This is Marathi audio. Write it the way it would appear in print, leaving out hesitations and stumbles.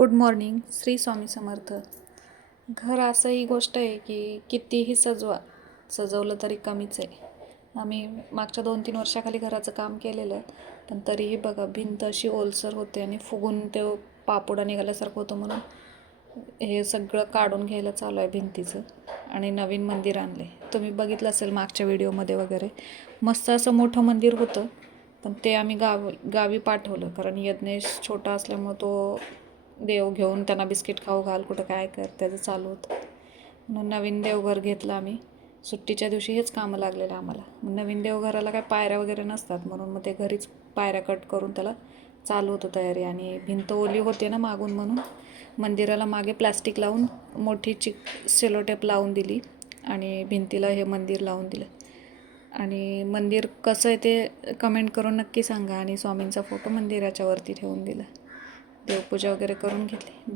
Good morning. श्री स्वामी समर्थ. घर असं ही गोष्ट आहे की कितीही सजवलं तरी कमीच आहे. आम्ही मागच्या 2-3 वर्षाखाली घराचं काम केलेलं, पण तरीही बघा भिंत अशी ओलसर होते आणि फुगून ते पापोडा निघाल्यासारखं होतं. म्हणून हे सगळं काढून घ्यायला चालू आहे भिंतीचं आणि नवीन मंदिर आणले. तुम्ही बघितलं असेल मागच्या व्हिडिओमध्ये वगैरे. मस्त असं मोठं मंदिर होतं, पण ते आम्ही गावी पाठवलं, कारण यज्ञेश छोटा असल्यामुळं तो देव घेऊन त्यांना बिस्किट खाऊ घाल, कुठं काय कर, त्याचं चालू होतं. म्हणून नवीन देवघर घेतलं आम्ही. सुट्टीच्या दिवशी हेच कामं लागलेलं आम्हाला. नवीन देवघराला काय पायऱ्या वगैरे नसतात, म्हणून मग ते घरीच पायऱ्या कट करून त्याला चालू होतं तयारी. आणि भिंत ओली होते ना मागून, म्हणून मंदिराला मागे प्लॅस्टिक लावून मोठी सेलोटेप लावून दिली आणि भिंतीला हे मंदिर लावून दिलं. आणि मंदिर कसं आहे ते कमेंट करून नक्की सांगा. आणि स्वामींचा फोटो मंदिराच्या वरती ठेवून दिला. देवपूजा वगैरे करून घेतली.